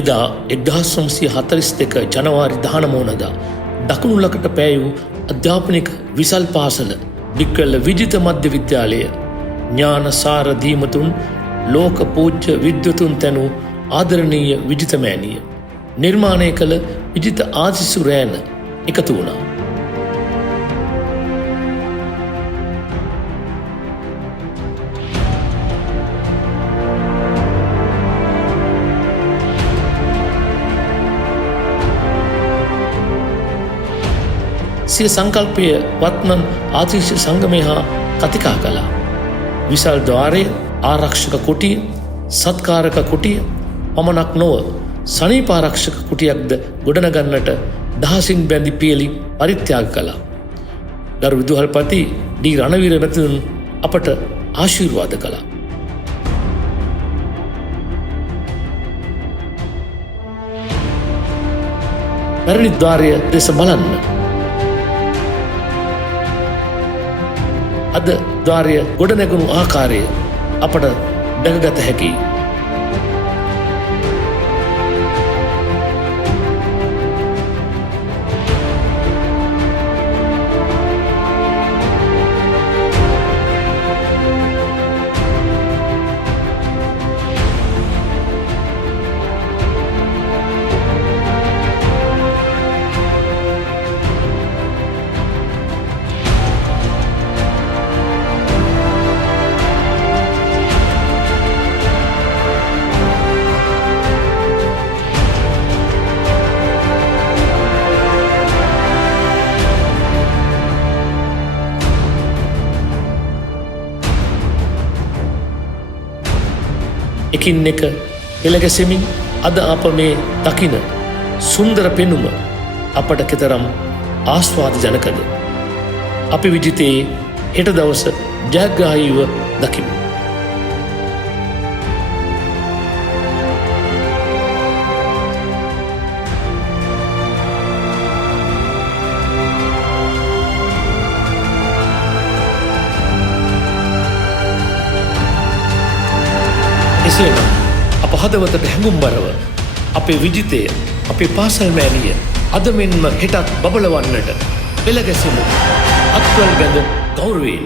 එදා 1942 ජනවාරි 19 වනදා දකුණුලකට පෑයූ අධ්‍යාපනික විසල් පාසල දික්වැල්ල විජිත මධ්‍ය විද්‍යාලය ඥානසාර දීමතුන් ලෝක පූජ්‍ය විද්වතුන් තැනූ ආදරණීය විජිතමෑණිය නිර්මාණය කළ විජිත ආසිසු රෑන එකතු වුණා. සිය සංකල්පය වත්මන් ආතිශ සංගමය හා කතිකා කළා. විසල් ද්වාරය, ආරක්ෂක කුටිය, සත්කාරක කුටිය පමණක් නොව සනීපාරක්ෂක කුටියක්ද ගොඩනගන්නට දහසින් බැඳි පියලි පරිත්‍යාග කළා. ගරු විදුහල්පති ඩී රණවීර මැතිතුන් අපට ආශිර්වාද කළා. පැරණි ද්වාරය දෙස බලන්න. අද ද්වාරය ගොඩනැගුණු ආකාරය අපට දැකගත හැකියි. එකින් එක එළගැසෙමින් අද අප මේ දකින සුන්දර පෙනුම අපට කෙතරම් ආස්වාද ජනකද. අපි විජිතයේ හෙට දවස ජයග්‍රාහීව දකිමු. එසේම අප හදවතට හැඟුම්බරව අපේ විජිතය අපේ පාසල් මෑණිය අද මෙන්ම හෙටත් බබලවන්නට පෙළගැසෙමු. අත්වල් බැඳ ගෞරවයෙන්